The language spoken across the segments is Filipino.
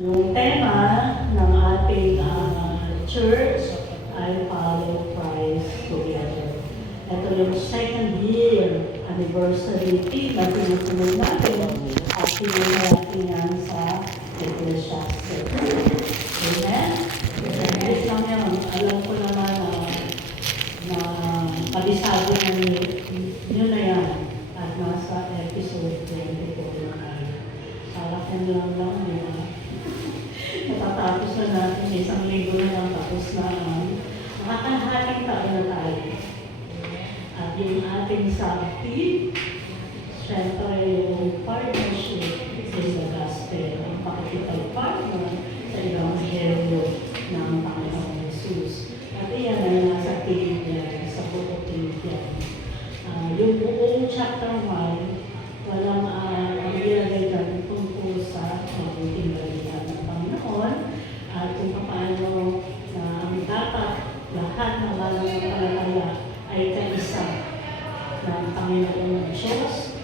Yung tema ng ating church ay Follow Christ Together. Ito yung second year anniversary theme na sinusunod natin at sinusunod natin yan sa Ecclesiastes. Amen? Yes lang yan. Alam ko naman na kabisado nyo na yan at nasa episode 24 na tayo. Salakin lang yun. Natatapos na natin, isang linggo na lang tapos na makakahating taon na tayo. At yung ating subject, syempre yung partnership in the gospel, ang pakikipag-partner sa Ebanghelyo ng Panginoong Jesus. At iyan ay nasa Philippians, sa buong Philippians. Yung buong chapter 1, walang ilagay natin tungkol sa mabuting balita ng Panginoon at kung paano na ang dapat lahat ng mananampalataya ay kaisa ng Panginoon Diyos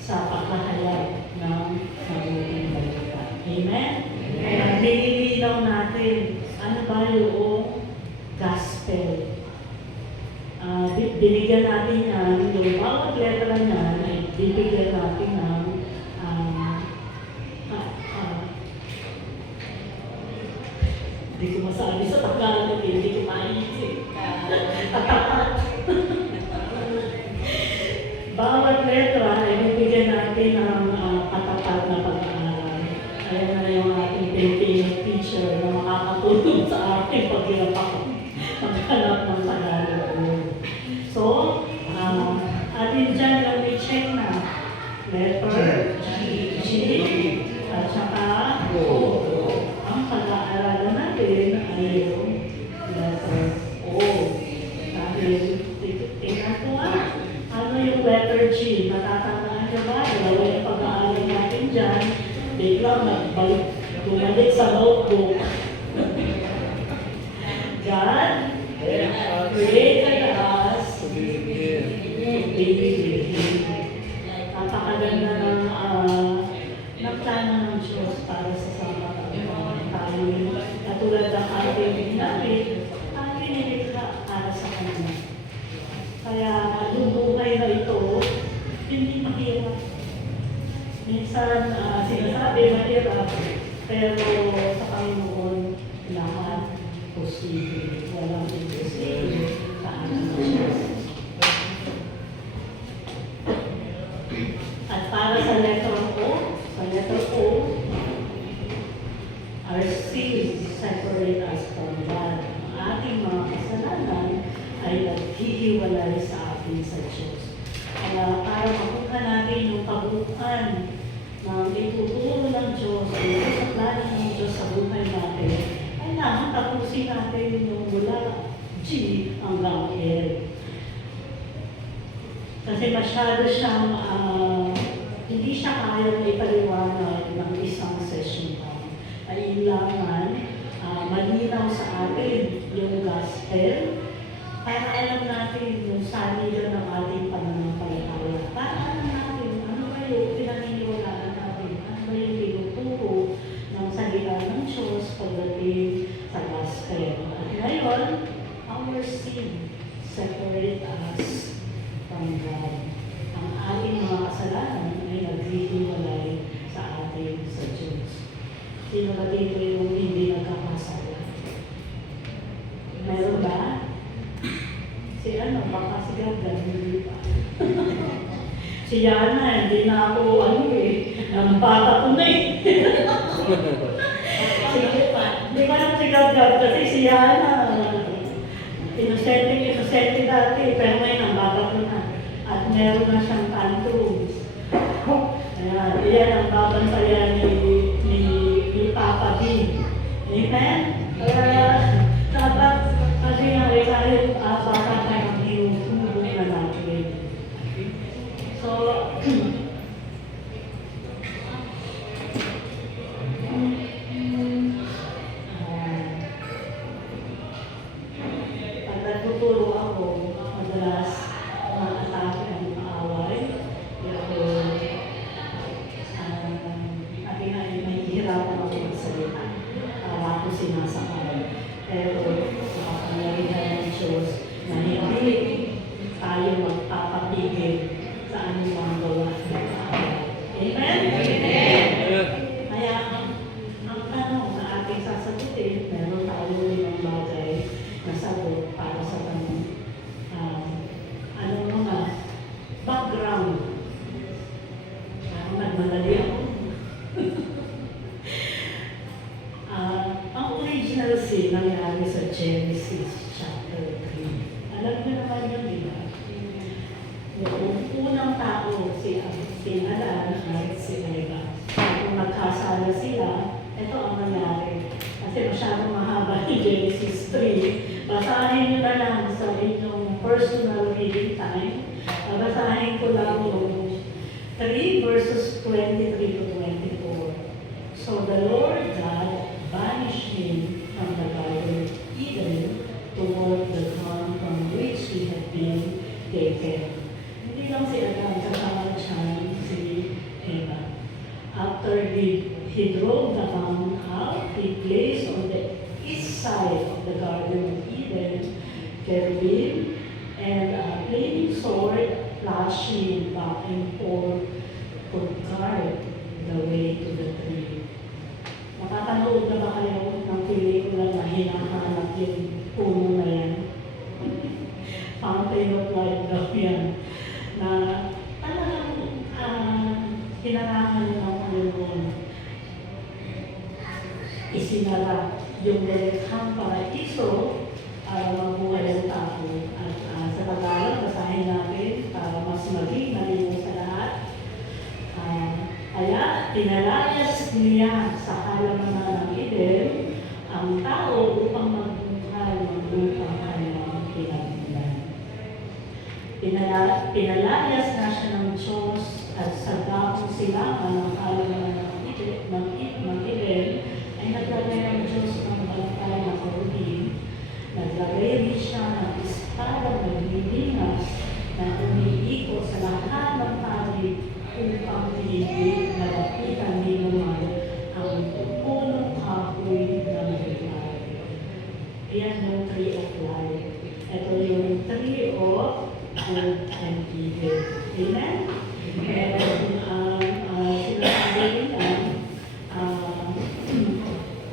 sa paghahayag ng mabuting balita. Amen? Kaya nililinaw natin ano ba yung gospel. Binigyan natin yan, yung bawat letra niyan ay bibigyan natin ng hindi ko masabi sa Tagalog, hindi ko maisip. Bawat letra ay bibigyan natin ng katapat na pag-aaral. Ayan na yung ating Filipino teacher na makakatulong sa ating paghirap maghanap ng Tagalog. So, atin dyan lang may check na letter G, at saka O. Ang pag-aaralan natin ay yung letter O. Dahil, tingnan ko ano yung letter G? Matatandaan nyo ba? Dalawa yung pag-aaral natin dyan. Biglang bumalik sa notebook. God created us to be with Him. Napakaganda ng plano ng Diyos para sa samapagpapalagay tayo. Katulad ng ating ginamit, ating nilikha para sa Kanya. Kaya yung buhay na ito, hindi mahirap. Minsan sinasabi mahirap, pero sa Panginoon lahat posible. Walang imposible sa ating Diyos. At para sa letter O, our sins separate us from God. Ang ating mga kasalanan ay naghihiwalay sa atin sa Diyos. Kaya para makuha natin yung kabuuan ng ituturo ng Diyos, yung sa plano ng Diyos sa buhay natin, kailangan tapusin natin yung mula G hanggang L. Kasi masyado siyang, hindi siya kayang ipaliwanag ng isang session lang. Kailangan malinaw sa atin yung gospel para alam natin yung saligan ng ating pananampalataya. Para alam natin ano ba yung pinaniniwalaan natin, ano ba yung tinuturo ng salita ng Diyos pagdating sa gospel. At ngayon, our sin separate us from God. Ang ating mga kasalanan ay naghihiwalay sa atin sa Diyos. Sino ba dito yung hindi nagkakasala? Meron ba? Baka si Gagdan, hindi pa. Si Yana, hindi na ako, ang bata ko na Hindi ka lang si Gagdan kasi si Yana, inosente dati, pero ngayon ang bata ko na. At meron na siyang tantrums. Ayan, iyan ang babantayan ni Papa D. Amen? Kaya, dapat, kasi nga, kahit baka tayong hinusubok na natin. So, pag nagtuturo ako, madalas atake ang kaaway. Pero, aking ay may hirapan ako magsalita. nangyari sa Genesis chapter 3. Alam niyo naman yun, di ba? Yung unang tao, si Adan at si Eva. Kung nagkasala sila, ito ang nangyari. Kasi masyadong mahaba yung Genesis 3. Basahin niyo na lang sa inyong personal reading time. Basahin ko lang yung 3 verses 23 to 24. So the Lord God banished him from the Garden of Eden toward the ground from which he had been taken. Hindi lang si Adam, kasama siya si Eva. After he drove the man out, he placed on the east side of the Garden of Eden cherubim and a flaming sword flashing back and forth to guard the way to the tree. Makakanood na ba kayo ng pelikula na hinahanap yung puno na yan? Fountain of Life daw yan. Na talagang hinarangan niya ng Panginoon. Isinara yung direkhang paraiso para mabuhay ang tao. At sa Tagalog, basahin natin para mas maging malinaw sa lahat. Kaya pinalayas niya sa halamanan ng Eden ang tao upang magbuhay ng lupang kanyang pinagmulan. Pinalayas na siya ng Diyos at sa dakong silangan ng halamanan ng Eden ay naglagay ang Diyos ng bantay na karugin. Naglagay rin siya ng espadang naglilinas na umiikot sa lahat ng panig upang pinigil na lapitan ni naman ang punong kahoy ng buhay. Yan yung tree of life. Ito yung tree of good and evil. Amen? And sinasabi nila,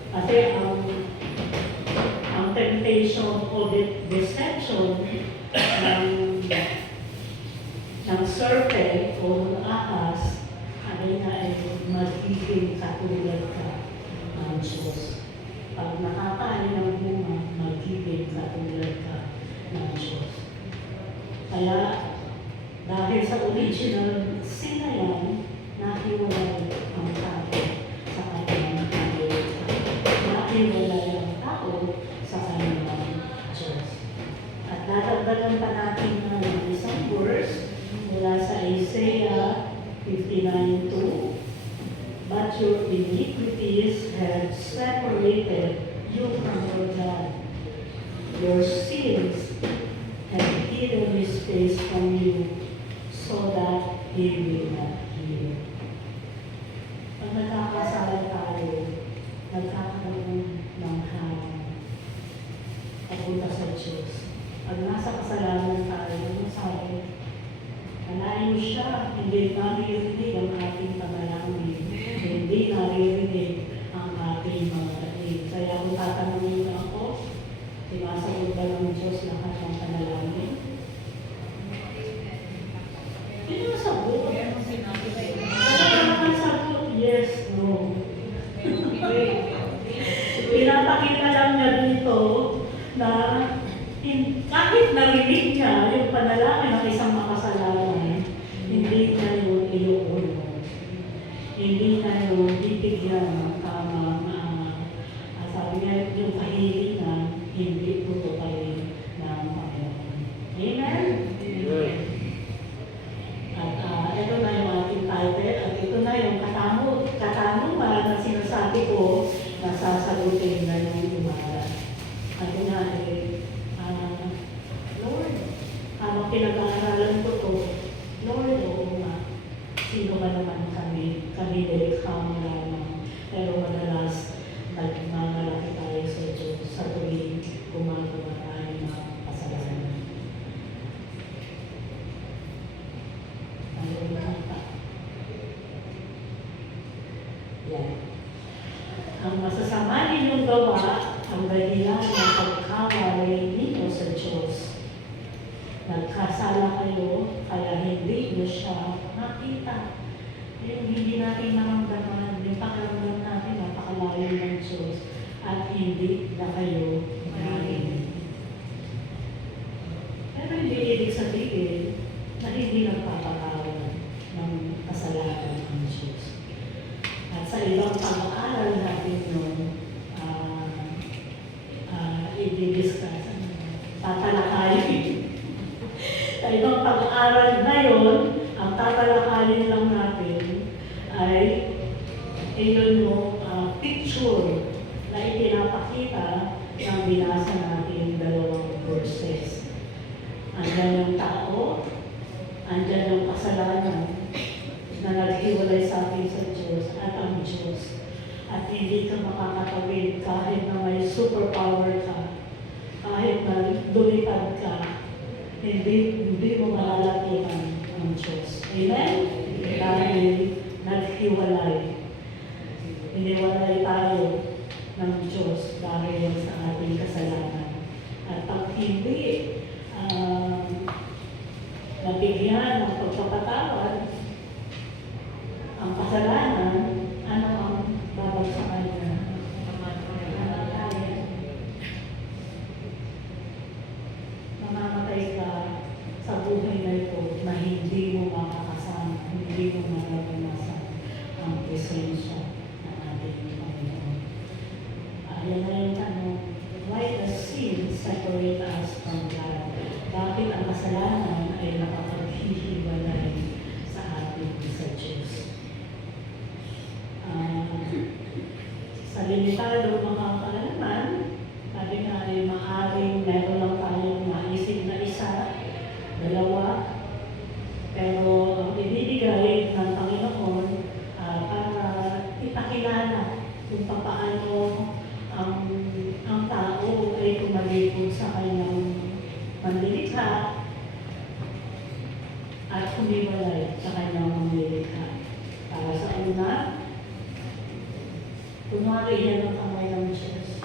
kasi ang temptation o deception ng serpent o ng ahas ay na ay magiging katulad ka ng Diyos. Pag nakakain ng bunga, magiging katulad ka ng Diyos. Kaya dahil sa original sin na yan, nahiwalay ang tao sa kanyang Panginoon. Nahiwalay ang tao sa kanyang Diyos. At dadagdagan pa natin ng isang verse mula sa Isaiah 59:2. But your iniquities have separated you from your God. Your sins have hidden His face from you, so that He will not hear. Pag nagkakasala tayo, nagkakaroon ng harang papunta sa Diyos. Pag nasa kasalanan tayo, sabi, alayin mo siya, hindi naririnig ang ating panalangin, hindi naririnig ang ating mga daig. Kaya kung tatanungin ako, sinasagot ba ng Diyos lahat ng panalangin? Pinasagot. Talagang sagot, yes, no. Pinapakita lang niya dito na kahit narinig niya yung panalangin ng isang makasalanan, hindi niya yung iuulo. Hindi niya yung bibigyan ng tamang, sabi niya, yung kahilingan, hindi tutupayin ng Panginoon. Amen? Amen. At ito na yung ating title, at ito na yung katanungan na sinasabi ko na sasagutin na yung umaga. At ito na Lord, habang pinag-aaralan ko to, Lord, oo nga, sino ba naman kami? Kami direkhang lamang. Pero madalas, nagmamalaki tayo sa Diyos sa tuwing gumagawa tayo ng kasalanan. Ayaw na ka. Yan. Ang masasama ninyong gawa, ang dahilan ng pagkawalay ninyo sa Diyos. Nagkasala kayo, kaya hindi nyo siya nakita. Yung hindi natin maramdaman, yung pakiramdam natin, napakalayo ng Diyos. at hindi na kayo narinig. Pero hindi ibig sabihin na hindi nagpapatawad ng kasalanan ng Diyos. At sa ibang pag-aaral natin nun, i-discuss, tatalakayin. Sa ibang pag-aaral ngayon, ang tatalakayin lang natin ay iyon mo picture na ipinapakita ng binasa natin dalawang verses. Andyan yung tao, andyan yung kasalanan na naghiwalay sa atin sa Diyos at ang Diyos. At hindi ka makakatawid kahit na may superpower ka, kahit na lumipad ka, hindi mo malalapitan ang Diyos. Amen? Dahil naghiwalay. Iniwalay tayo ng Diyos dahil sa ating kasalanan. At pag hindi nabigyan ng pagpapatawad, ang kasalanan, ano ang babagsakan niya? Mamamatay ka sa buhay na ito na hindi mo makakasama, hindi mo mararanasan ang presensya ng ating Panginoon. Yan na yung tanong, why does sin separate us from God? Bakit ang kasalanan ay nakapaghihiwalay sa ating sa Diyos? Sa limitado mga kaalaman, sabi nga ay maaaring meron lang tayong maisip na isa, dalawa, pero ang ibibigay ng Panginoon para ipakilala kung paano ang tao ay tumalikod sa kanyang manlilikha at humiwalay sa kanyang manlilikha. Para sa una, kunwari yan ang kamay ng Diyos.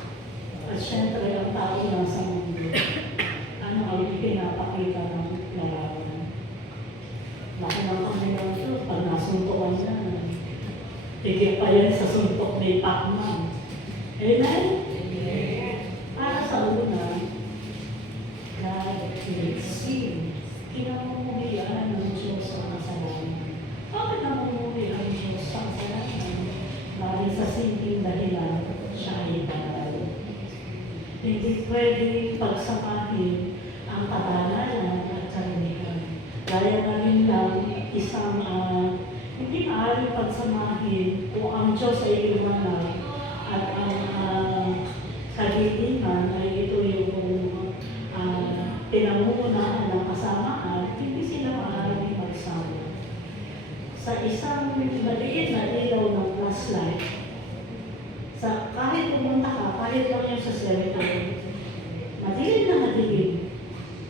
At syempre, ang tao lang sa mundo. Ano ang ipinapakita ng larawan? Laki ng kamay ng Diyos, pag nasuntukan niya, tigil pa yan sa suntok ni Pacman. Amen? Para sa una, God will sin. Kinamumuhian ng Diyos ang kasalanan. Bakit namumuhi ang Diyos sa kasalanan? Dahil sa simpleng dahilan, siya ay banal. Hindi pwedeng pagsamahin ang kabanalan at karamihan. Gaya na rin lang isang hindi maaaring pagsamahin kung ang Diyos ay liwanag at ang kaliliman ay ito yung pinangungunahan ng kasamaan, hindi sila maaaring magsama. Sa isang maliit na ilaw ng flashlight, kahit pumunta ka, kahit lang yung sa cemetery, madilim na madilim.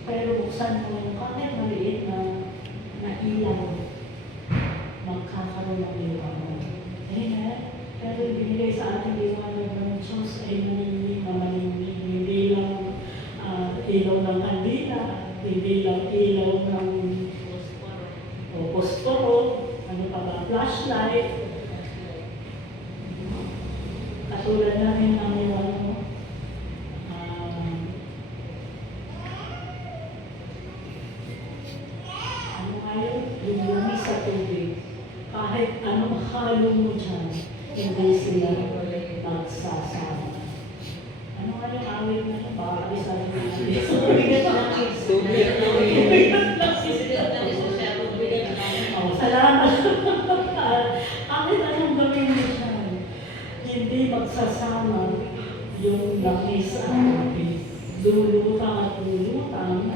Pero buksan mo yung kahit maliit na ilaw, magkakaroon ng liwanag. Amen? Pero ibinigay sa ating liwanag ng Diyos ay malimig. Hindi lang ilaw ng kandila, hindi lang ilaw ng posporo, ano pa ba, flashlight. Katulad namin ang yung lumi sa tubig. Kahit anong halo mo dyan, hindi sila magsasama. Ano nga yung awit na ito? Baka isabi na ito. Subigat lang is. Subigat lang is. Salamat. Kahit anong gawin mo dyan, hindi magsasama yung langis at tubig. Lulutang at lulutang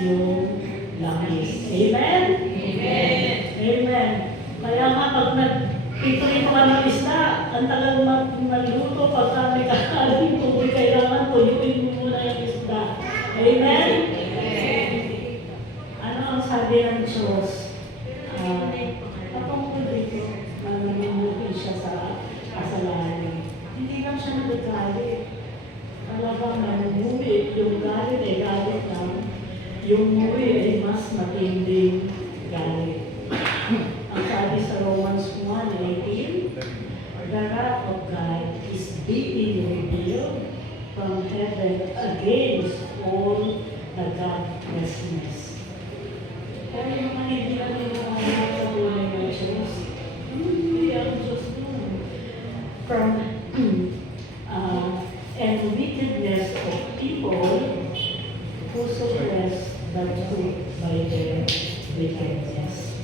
yung langis. Amen? Amen. Amen. Kaya nga pag nagpiprito ka ng isda, ang tagal magluto pagka may kakalang tubig, kailangan tuyuin mo muna yung isda. Amen? Amen. Ano ang sabi ng Diyos? Patungkol dito, namumuhi siya sa kasalanan. Hindi lang siya nagagalit. Talagang namumuhi. Yung galit ay galit lang. Yung muwi ay mas matinding galit. Ang sabi sa Romans 1:18, the wrath of God is being revealed from heaven against all the godlessness. Pero yung mga hindi natin sa buhay ng Diyos, hindi ang Diyos doon. From and wickedness of people who suppress the truth by their wickedness.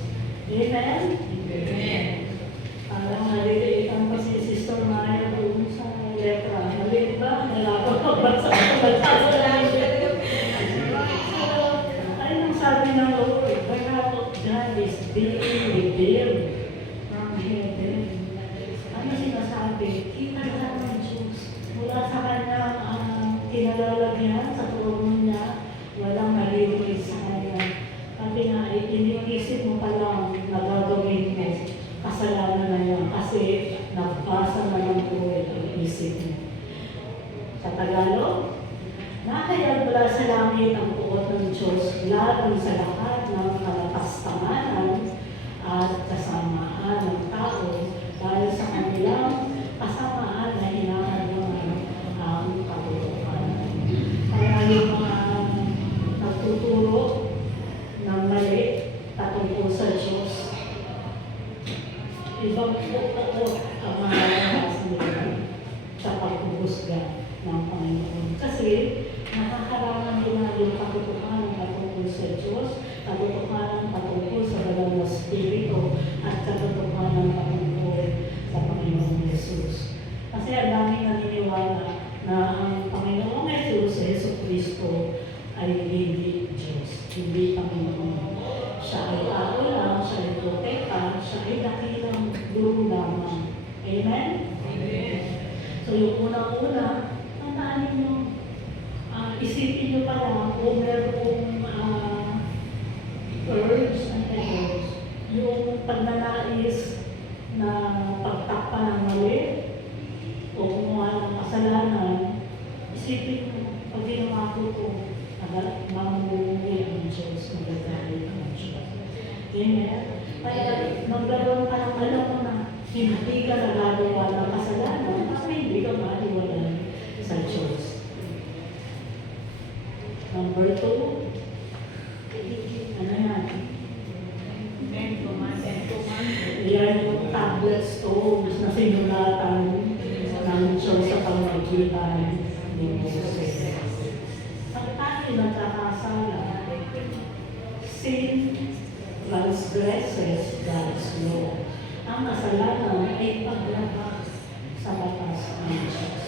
Amen? Amen. Parang naliliitan pa si Sister Maya doon sa letra. Maliit ba? Nalako pa ba sa ay, nang sabi ng Lord, the wrath of God is being revealed from heaven. Ano sinasabi? Kita lang ng Diyos. Mula sa kanyang kinalalagyan sa trono niya, walang naririnig sa kanya. Sabi nga, iniisip mo pa lang na gagawin mo, kasalanan na yan kasi nagbasa na ng Lord ang isip mo. Sa Tagalog, nakayag mula sa langit ang puot ng Diyos laban sa lahat ng kalapastamanan at kasamaan ng tao dahil sa kanilang kasamaan na hinahanungan ang katotohanan. Kaya yung mga nagtuturo ng mali patungkol sa Diyos, ibang po ang mga lakas nila sa paghuhusga ng Panginoon. Kasi nakakarangan nila yung katotohanan patungkol sa Diyos, katotohanan patungkol sa banal na Espiritu, at katotohanan patungkol sa Panginoong Yesus. Kasi ang daming naniniwala na ang Panginoong Yesus, Yesu Cristo, ay hindi Diyos, hindi Panginoon. Siya ay tao lang, siya ay propeta, siya ay dakilang guru lamang. Amen? Amen. So yung unang-una, tandaan ninyo, isipin nyo pa lang kung merong urge and urge, yung pagnanais na pagtakpa ng mali o gumawa ng kasalanan, isipin mo, pag ginawa ko ito, mamumuli ang Diyos, magagalit ang Diyos. Amen? Kaya magkaroon ka ng alam mo na hindi ka nagagawa ng kasalanan kasi hindi ka maliwalan sa Diyos. Number 2, ano yan? Yan yung tablet stones na sinulatan ng Diyos sa pamagitan ni Moses. Pag tayo nagkakasala, sin transgresses God's law. Ang kasalanan ay paglabag sa batas ng Diyos.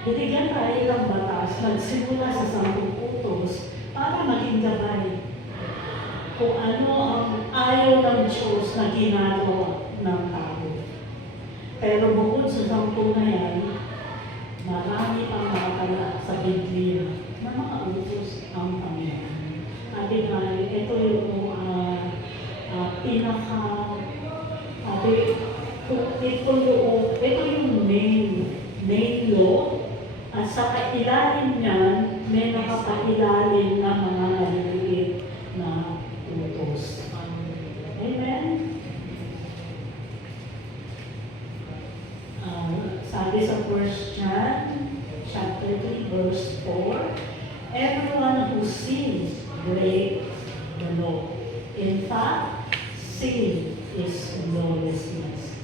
Binigyan tayo ng batas, nagsimula sa 10 utos para maging gabay kung ano ang ayaw ng Diyos na ginagawa ng tao. Pero bukod sa 10 na yan, marami pang nakatala sa Biblia na mga utos ang Panginoon. At ito yung ito yung main law, at sa kailalim niyan, may nakapailalim na mga maliliit na utos. Amen? Sabi sa 1 John, chapter 3, verse 4, everyone who sins breaks the law. In fact, sin is lawlessness.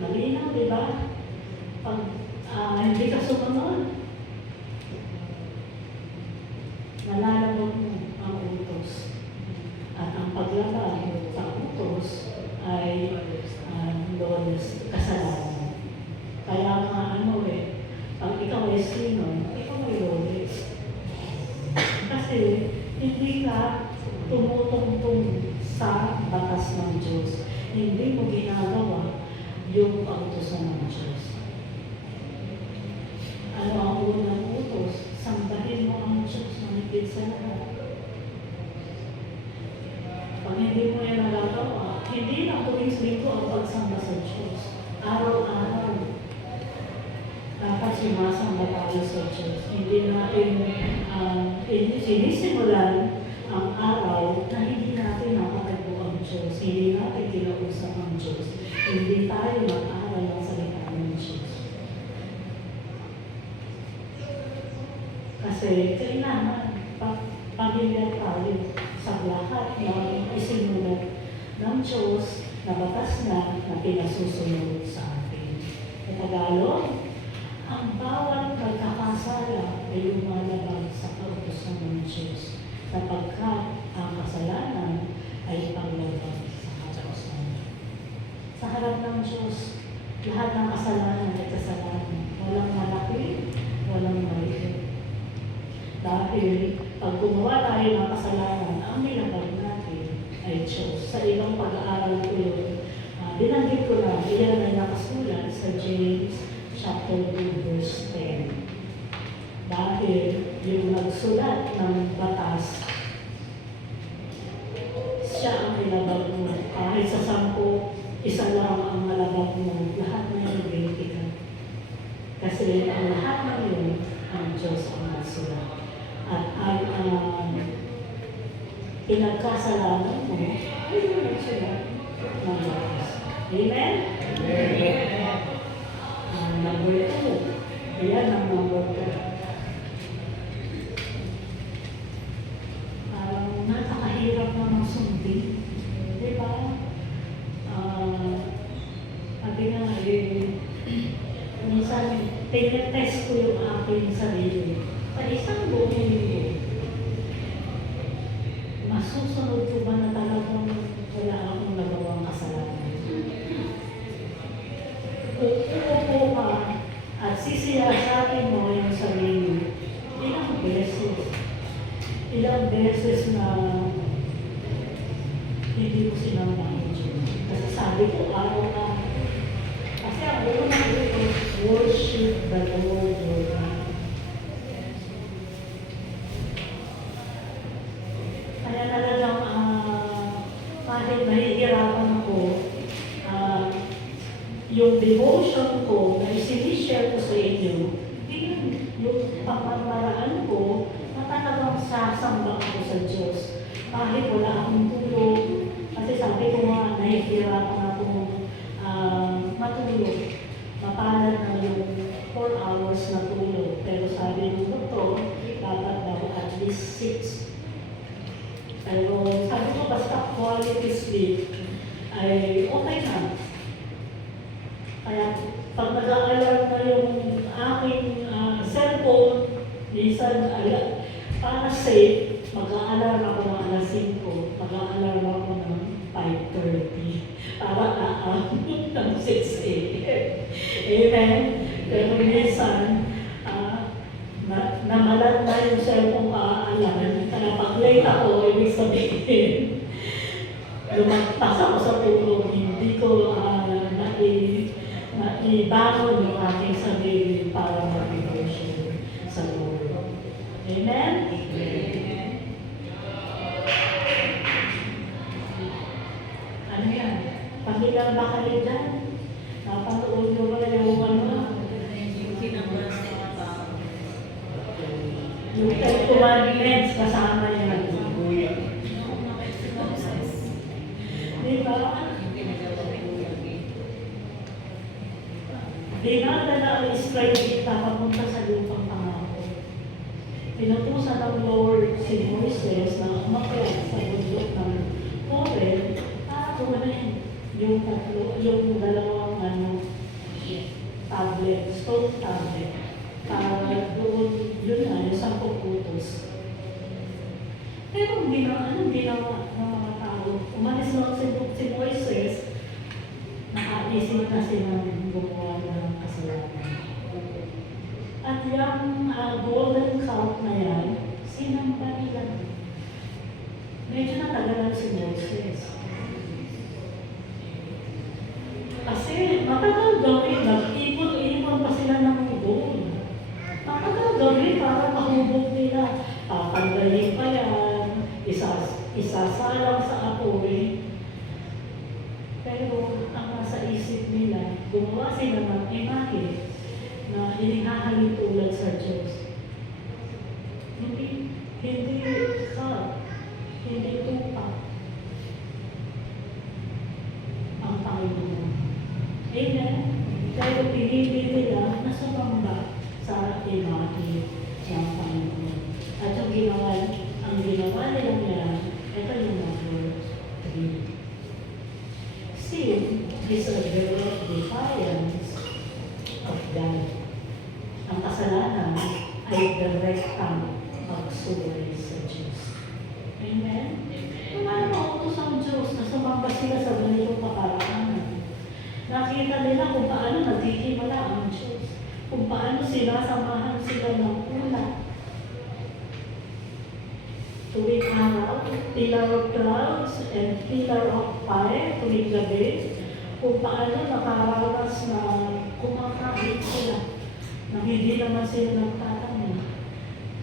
Malinaw, di ba? Pag hindi ka sumunod, malalabog mo ang utos. At ang paglabag sa utos ay lawless, kasalanan. Kaya nga pag ikaw ay sino, ikaw ay lawless. Kasi hindi ka tumutungtong sa batas ng Diyos. Hindi mo ginagawa yung pautusan ng Diyos. Ano ang unang utos? Sambahin mo ang Diyos na higit sa lahat. Pag hindi mo yan nagagawa, hindi na tuwing linggo ang pagsamba sa Diyos. Araw-araw, dapat sumasamba tayo sa Diyos. Hindi natin sinisimulan ang araw na hindi natin nakatagpo ang Diyos. Hindi natin kinausap ang Diyos. Hindi tayo mag-aral ng salita ng Diyos. Kasi kailangan pamilya tayo sa lahat ng isinulat ng Diyos na batas na pinasusunod sa atin. Sa Tagalog, ang bawat pagkakasala ay lumalabag sa kautusan ng Diyos sapagkat ang kasalanan ay paglabag sa kautusan. Sa harap ng Diyos, lahat ng kasalanan ay kasalanan. Walang malaki, walang maliit. Dahil pag gumawa tayo ng kasalanan, ang nilabag natin ay Diyos. Sa ibang pag-aaral ko yun, binanggit ko na, iyan ay nakasulat sa James chapter 2, verse 10. Dahil yung nagsulat ng batas, siya ang nilabag mo. Kahit sa 10, isa lang ang nalabag mo, lahat na yung guilty ka. Kasi ang lahat ng yun, ang Diyos ang nagsulat. At ang pinagkasalanan mo, ay yung nagsulat ng batas. Amen? Amen. Number 2. Ayan ang number 2. Napakahirap na sundin. Di ba? Sabi nga, minsan, tinetest ko yung aking sarili. Sa isang buong linggo, masusunod ko ba na talagang wala akong nagawang kasalanan? Uupo ka at sisiyasatin mo yung sarili. Ilang beses na hindi ko sinamba ang Diyos. Kasi sabi ko, araw-araw. Kasi ang unang ito, worship the Lord your God. Kaya talagang kahit nahihirapan ako, yung devotion ko na isinishare ko sa inyo, yung pamamaraan ko, na talagang sasamba ako sa Diyos. Kahit wala akong tulog, kasi sabi ko nga, nahihirapan ako matulog. Mapalad na yung 4 hours na tulog. Pero sabi ng doktor, dapat daw at least 6. Pero sabi ko, basta quality sleep, ay okay na. Kaya pag nag-aalarm na yung aking cellphone, minsan para safe, mag-aalarm ako ng alas 5, mag-aalarm ako ng 5:30 para aabot ng 6 a.m. Amen? Pero minsan, namalat na yung cellphone ka-aalarm. Kaya pag late ako, ibig sabihin, lumagpas ako sa tulog, hindi ko naibangon yung aking sarili para mag-devotion sa Lord. Amen? Amen. Ano yan? Pahilang ba kayo dyan? Napanood nyo ba yung yung 10 commandments kasama yan. Diba? Dinadala ang Israelita papunta sa lupang pangako. Pinutusan ng Lord si Moises na umakyat sa bundok ng Horeb para kumain yung dalawang tablet, stone tablet. Para doon, yun na, yung 10 utos. Pero anong ginawa ng mga tao? Umalis lang si Moises, nakaisip na silang gumawa ng kasalanan. At yung golden calf na yan, sinamba nila. Medyo natagalan si Moses. Kasi matagal gawin, nag-ipon-ipon pa sila ng gold. Matagal gawin para mahubog nila. Tatanggalin pa yan, isasalang sa apoy. Pero ang nasa isip nila, gumawa sila ng imahe na inihahalin tulad sa Diyos. Hindi tupa ang Panginoon. Amen? Pero pinili nila na sumamba sa imahe ng Panginoon. may direktang pagsuway sa Diyos. Amen? Kung ano mautos ang Diyos na sumamba sila sa ganitong kaparaanan. Nakita nila kung paano nagkikimala ang Diyos. Kung paano sinasamahan sila ng ulat. Tuwing araw, pillar of clouds and pillar of fire, tuwing gabi, kung paano nakaranas na kumakain sila, na hindi naman sila nagtatanong,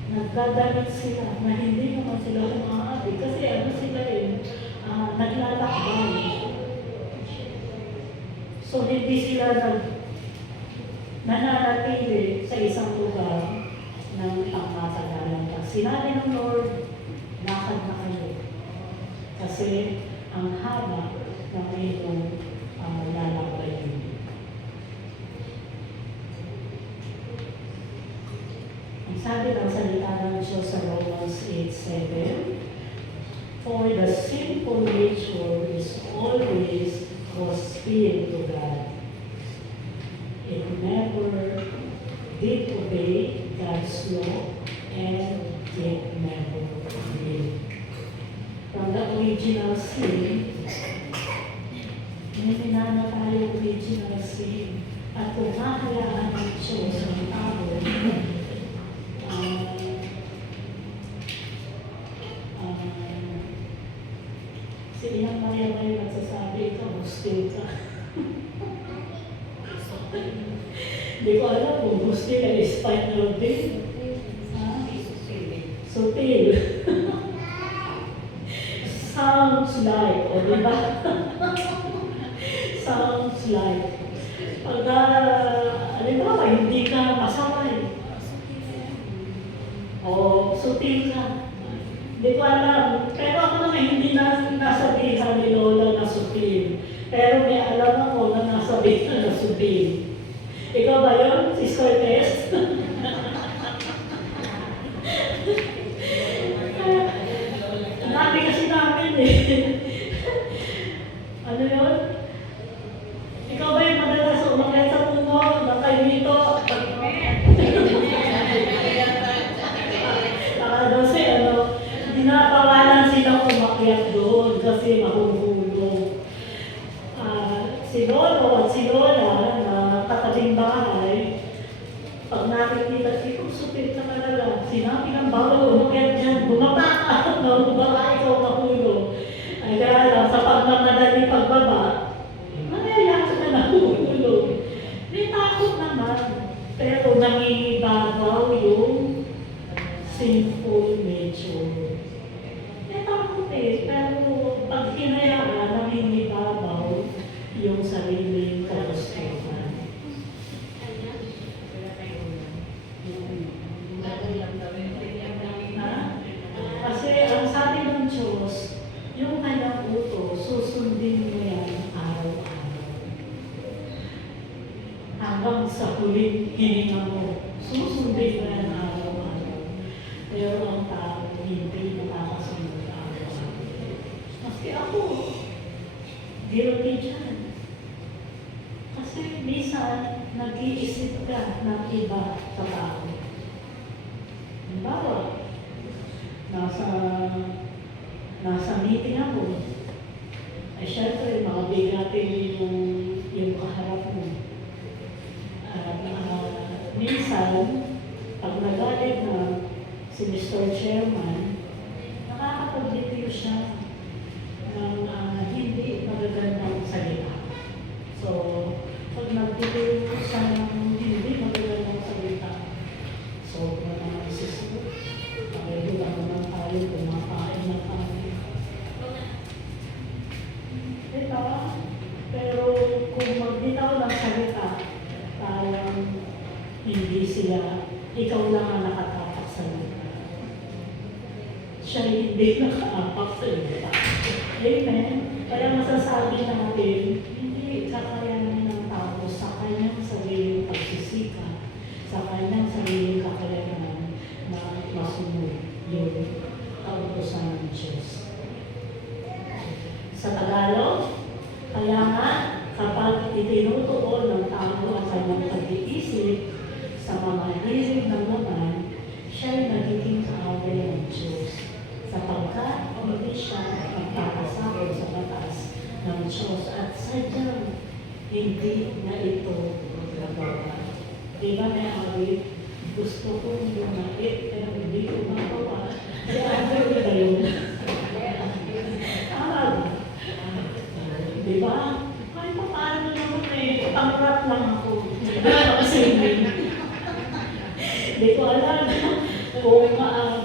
nagdadamit sila, na hindi naman sila umaabi. Kasi ano sila naglalakbay. So hindi sila nananatili sa isang lugar ng pangmatagalan pa. Sinabi ng Lord, lakad na kayo. Kasi ang haba ng iyong lalabayin. Ang sabi ng salita ng Diyos sa Romans 8:7, for the sinful nature is always hostile to God. It never did obey God's law, and it never will. From the original sin, minana tayo original sin. At kung hahayaan ng Diyos ang tao, si Inang Maria Maria nagsasabi, ikaw, hostil ka. Hindi ko alam kung hostil ay spinal vein. Sutil. Sounds like, o diba? Sounds like. Pagka, halimbawa, hindi ka masaway. O, sutil ka. Hindi ko alam. Pero ako naman hindi nasabihan ni Lola na sutil. Pero may alam ako na nasabihan na sutil. Ikaw ba yun? Sister Tess? Dati kasi namin ano yun? Ikaw ba yung madalas umakyat sa puno? Nakay dito? Kasi dinapawalan silang umakyat doon kasi mahuhulog. Si Lolo at si Lola na katabing bahay, pag nakikita, ikaw supit ka talaga. Sinabi ng bawal umakyat dyan, bumaba ka, bumaba ikaw mahulog. Ay kaya lang, sa pagmamadali pagbaba, mangyayari na nahulog. May takot naman, pero nangingibabaw yung sinful nature. May takot pero pag hinayaan, nangingibabaw yung sariling kagustuhan. Kasi ang sabi ng Diyos, yung kanyang utos, susundin mo yan araw-araw. Hanggang sa huling hininga mo, susundin mo yan araw-araw. Pero ang tao hindi nakakasunod araw-araw. Maski ako, guilty dyan. Kasi minsan, nag-iisip ka ng iba sa tao. Halimbawa, nasa meeting ako. Ay syempre, makabigatin yung kaharap mo. Minsan, pag nagalit na si Mr. Chairman, nakakapag-detail siya ng hindi magagandang salita. So, pag nag-detail siya ng hindi magagandang salita, sobrang nagsisuot. Pag-detail ako ng tayo, kumakain na tayo. Ito, pero kung magbitaw ng salita, parang hindi sila, ikaw lang ang nakatapak sa lupa. Siya hindi nakaapak sa lupa. Amen? Kaya masasabi natin, hindi kakayanin ng tao sa kanyang sariling pagsisika, sa kanyang sariling kakayanan na masunod yung kautusan ng Diyos. Sa Tagalog, kaya nga, kapag itinutuon ng tao ang kanyang pag-iisip sa mga hilig ng laman, gusto kong lumait, pero hindi ko magawa. Si Andrew ba yun? Di ba? Kahit pa paano naman pangarap lang ako. Kasi hindi ko alam kung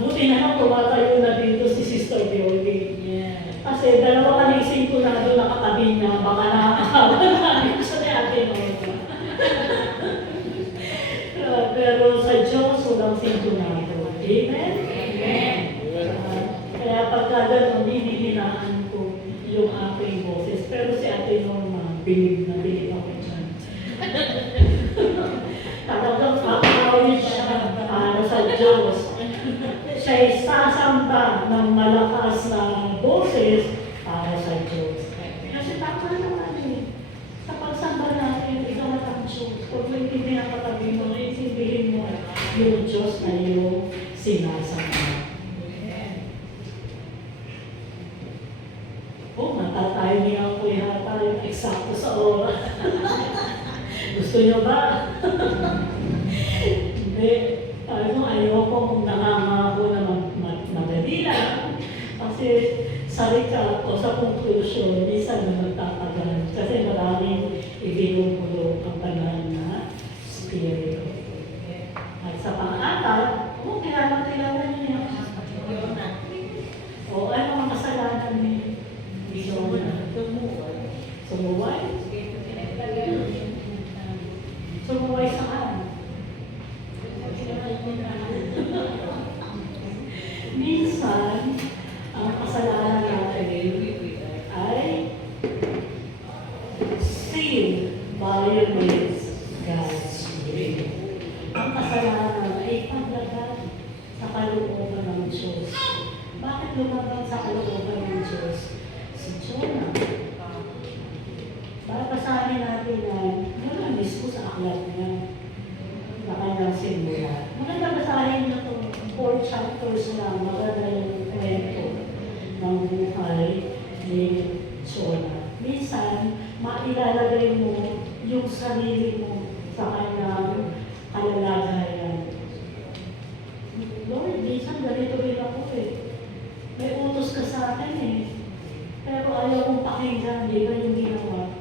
buti na lang tumatayo na dito si Sister Bioli. Kasi dalawa kaming sintonado na katabi niya, baka nakakahawa namin siya ni Ate Norma. Pero sa Diyos, walang sintonado. Amen? Amen. Kaya pagka gano'n, hinihinaan ko yung aking boses. Pero si Ate Norma, binig na binig ako dyan. Talagang kakawin siya para sa Diyos. Siya'y sasamba ng malakas na boses para sa Diyos. Kasi tama naman sa pagsamba natin, ikaw at ang Diyos. Kung may pinakatabi mo, isindihin mo yung Diyos na yung sinasamba. Matatay niya ako yata yung eksakto sa oras. Gusto niyo ba? Hindi. Ayoko kung nangangako na madali lang. Kasi sa recap o sa conclusion, minsan na magtatagal. Kasi maraming ibinubulong ang banal na spirito. At sa pang-apat, kailangan niya. O ano ang kasalanan niya? Sumuway? Sumuway saan? Minsan, ang kasalanan natin ay sin violates God's will. Ang kasalanan ay paglagat sa kalooban ng Diyos. Bakit lumagang sa kalooban ng Diyos? Si Jonah. Babasahin natin na yun mismo sa aklat niya na kanyang sinulat. Maganda basahin niyo ito. 4 chapters lang, maganda yung kwento ng buhay ni Jonah. Minsan, mailalagay mo yung sarili mo sa kanyang kalalagayan. Lord, minsan ganito rin ako May utos ka sa akin Pero ayaw kong pakinggan, di ba yung ginawa?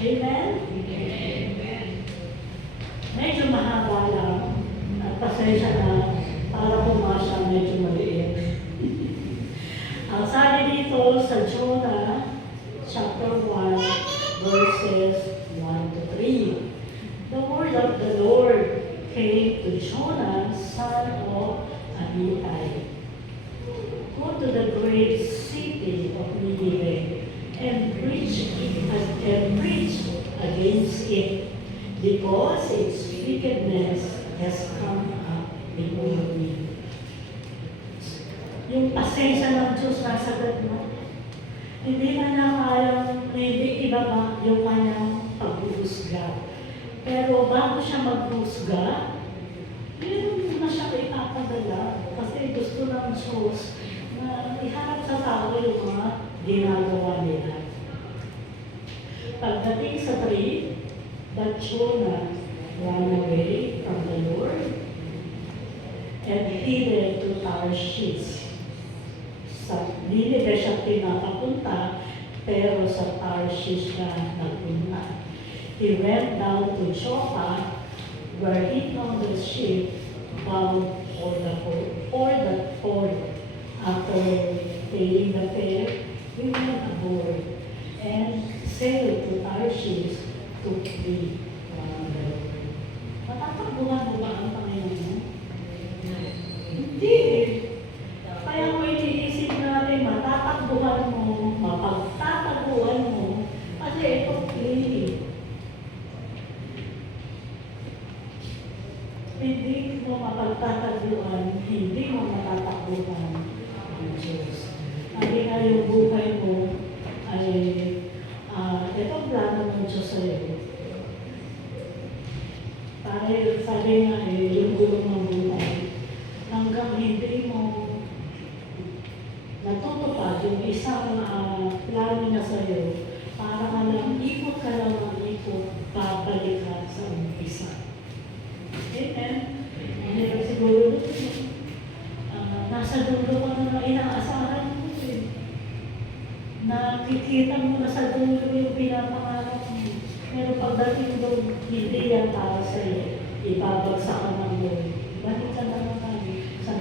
Amen? Amen. Medyo mahaba lang. At pasensya na para pumasya medyo maliit. Ang sabi dito sa Jonah, chapter 1, verses 1 to 3. The word of the Lord came to Jonah, son of Amittai. Go to the great city of Nineveh and preach against it, because its wickedness has come up before me. Yung pasensya ng Diyos nasa mo. Hindi na niya kayang hindi ibaba yung kanyang paghuhusga. Pero bago siya maghusga, yun na siya ipapadala. Kasi gusto ng Diyos na iharap sa tao yung mga ginagawa nila. Pagdating sa 3, that Jonah ran away from the Lord and headed to Tarshish. Sa Nineveh siya pinapapunta, pero sa Tarshish siya nagpunta. He went down to Joppa, where he found a ship bound for the port. After paying the fare, he went aboard and sailed to Tarshish to flee from the Lord. Matatakbuhan mo ba ang Panginoon mo? Hindi Kaya kung iniisip natin, matatakbuhan mo, mapagtataguan mo, kasi ito flee. Hindi mo mapagtataguan, hindi mo matatakbuhan ang Diyos. Hindi nga yung buhay mo ay itong plano ng Diyos sa'yo. Dahil sabi nga yung gulong ng buhay, hanggang hindi mo natutupad yung isang plano na sa'yo, para ka lang ikot ka lang ang ikot, babalik ka sa umpisa. nakikita mo na sa dulo yung pinapangarap mo. Pero pagdating doon, hindi yan para sa'yo. Ibabagsak ka ng doon. Balik ka na naman sa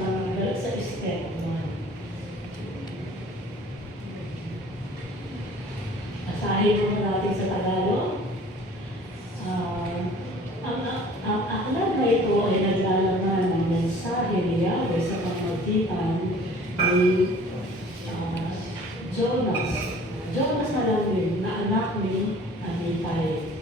step 1. Asahin mo natin sa Tagalog. Ang aklat na ito ay naglalaman ng mensahe ni Yahweh sa pamamagitan ni Jonas. Jonas na lang din, na anak ni Amitay.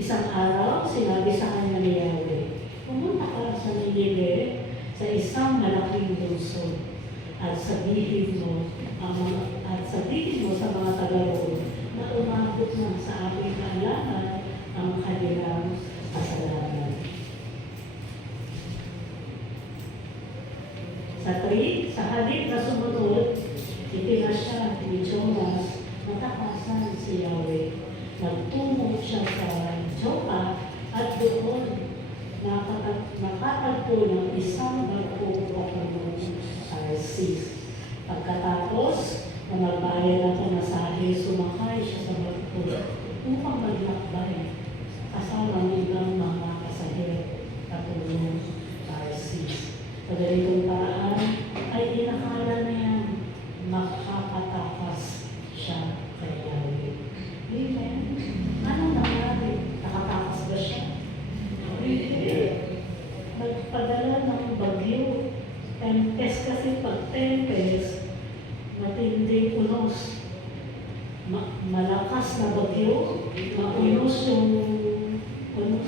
Isang araw, sinabi sa kanya ni Yahweh, pumunta ka sa Nineveh, sa isang malaking lungsod, at sabihin mo sa mga taga-roon na umabot na sa aking kaalaman ang kanilang kasalanan. Sa halip na sumunod, ipinasya ni Jonas na takasan si Yahweh. Nagtungo siya sa Joppa at doon nakatagpo ng isang barko patungong Tarsis. Pagkatapos na magbayad ng pamasahe, sumakay siya sa barko upang maglakbay kasama ng ibang mga pasahero patungong Tarsis. Sa ganitong paraan ay inakala na yan makakatakas siya kay Yahweh. Amen. Anong nangyari? Nakatakas ba siya? Hindi. Nagpadala ng bagyo. Tempest kasi pag tempest, matinding unos. Malakas na bagyo, maunos yung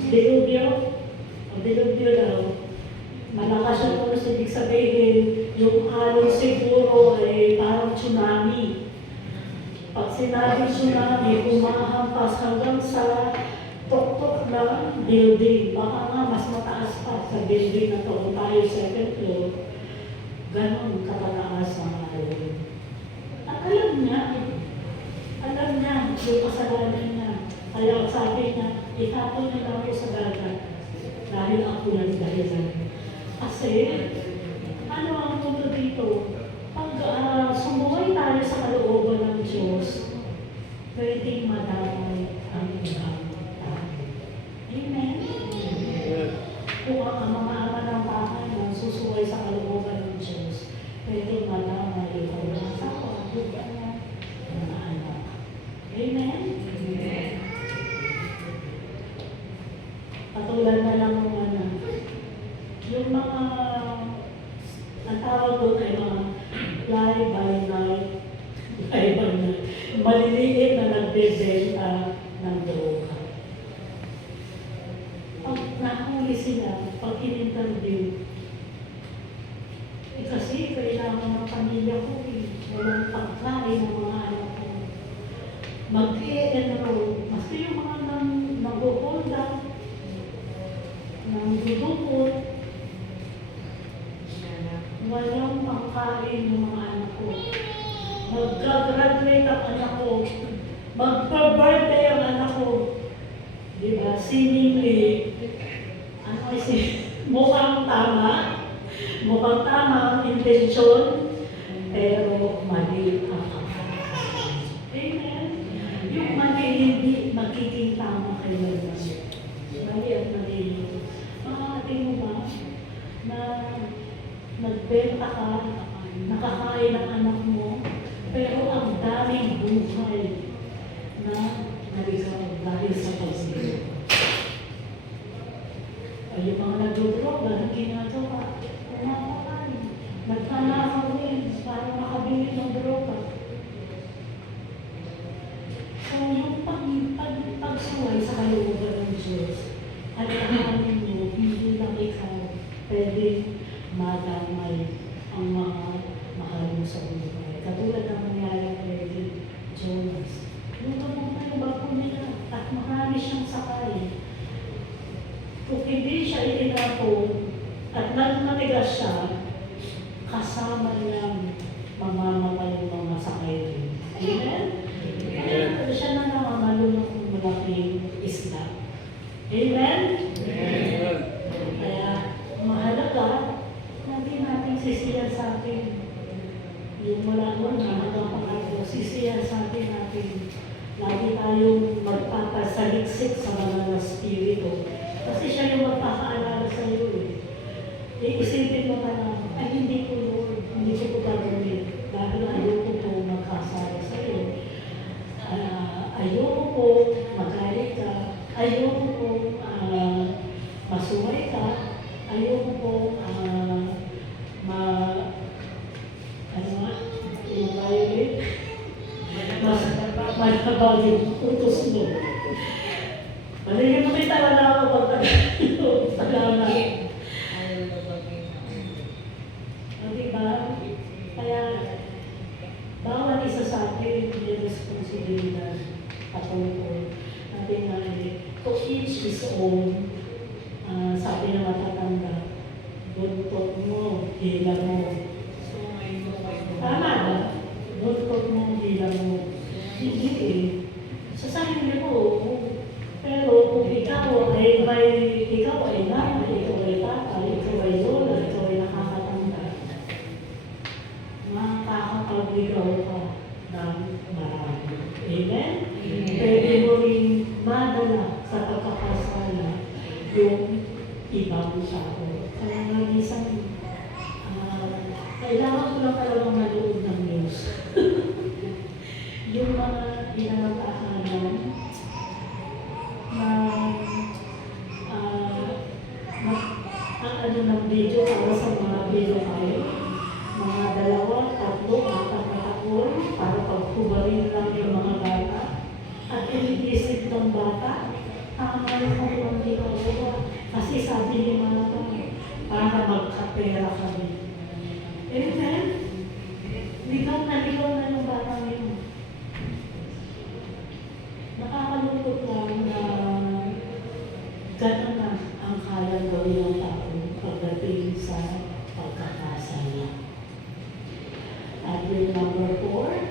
dilubyo. O dilubyo daw. Malakas yung unos, ibig sabihin, yung alon siguro ay parang tsunami. Pag sinabing tsunami, humahampas hanggang sa tuktok ng building. Baka nga mas mataas pa sa building na to. Kung tayo second floor, ganon katataas ang alon. At alam niya yung kasalanan niya. Kaya sabi niya, itapon niya lang ako sa dagat dahil ako yung dahilan. Kasi, ano ang punto dito? Pag sumuway tayo sa kalooban ng Diyos, pwedeng madamay ang ibang tao. Amen? Kung ang mga ama ng bahay na susuway sa kalooban ng Diyos, pwedeng madamay yung pag-asawa, mga anak. Amen? Amen. Katulad na lang yung mga natawag doon ay mga fly-by-night, maliliit na nagbebenta ng droga. Pag nahuli sila, pag in-interview, kasi kailangan ng pamilya ko walang pagkain ng mga anak ko. Mag-e-enroll, maski yung mga nag-uholda, nang dudukot, walang pangkain ng mga anak ko. Mag-graduate ang anak ko. Magpa-birthday ang anak ko. Diba? Seemingly, mukhang tama. Mukhang tama ang intensyon, pero mali ang akal. Amen? Yung mali hindi magiging tama kay Lord. Mali at mali. Makakating mo ba na nagbenta ka, nakakain ang anak mo, pero ang daming buhay na naligaw dahil sa pagsigaw. Ay, yung mga nagdodroga, ang ginagawa, kumakain, nagkanakaw rin para makabili ng droga. So, yung pagsuway sa kalooban ng Diyos, at kakanin mo, hindi lang ikaw pwedeng madamay ang mga mahal mo sa buhay. Katulad ng nangyari kay Jonas. Lumabog na yung barko nila at marami siyang sakay. Kung hindi siya itinapon at nagmatigas siya, kasama niyang mamamatay yung mga sakay rin. Amen? Kaya siya na namamalo ng malaking isla. Amen? Amen. Kaya mahalaga, hindi natin sisiyan sa atin yung mula mo na hanggang pangatlo, sisiyasatin natin. Lagi tayong magpapasaliksik sa mga spirito. Kasi siya yung magpapaalala sa iyo eh. Iisipin mo ka na, ay hindi ko Lord, hindi ko po gagawin. Dahil ayoko po magkasala sa iyo. Ayoko po magalit ka. Ayoko po masumay ka. Ayoko po violate. Malabag yung utos mo. Maligyan mo kita wala ako pagtagana. Diba? Kaya, bawat isa sa atin may responsibilidad patungkol natin na to each his own. Sabi na matatanda, buntot mo, hila mo. Tama ba? Buntot mo, hila mo. Hindi eh. Sa sarili mo, pero kung ikaw ay nanay, ikaw ay tatay, ikaw ay lola, ikaw ay nakakatanda, makakapagligaw ka ng marami. Amen? Pwede mo rin madala sa pagkakasala yung ibang tao. Kaya nga isang kailangan ko lang talagang manood ng news. Yung mga pinag-aakalan na ng video para sa mga video kayo. Mga 2, 3, 4 na taon para pagkubarin lang yung mga bata. At iniisip ng bata, tama yung kanilang ginagawa. Kasi sabi ni mga para magkapera kami. Amen? Ligaw na yung bata ngayon. Nakakalungkot lang na gano'n na ang kayang gawin ng tao pagdating sa pagkakasala. At yung number 4,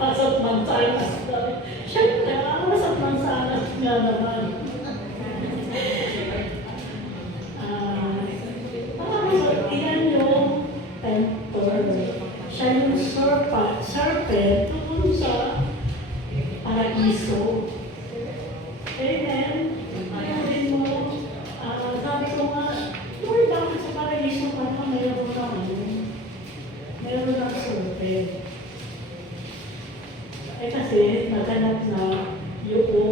kasat mansanas. Siyempre, kasat mansanas nga naman. Iyan yung tempter. Siya yung serpent tungkol sa paraiso. Amen? Ayaw din mo, sabi ko nga, Lord, bakit sa paraiso ka na mayroon ng serpent? Kasi naganap na yung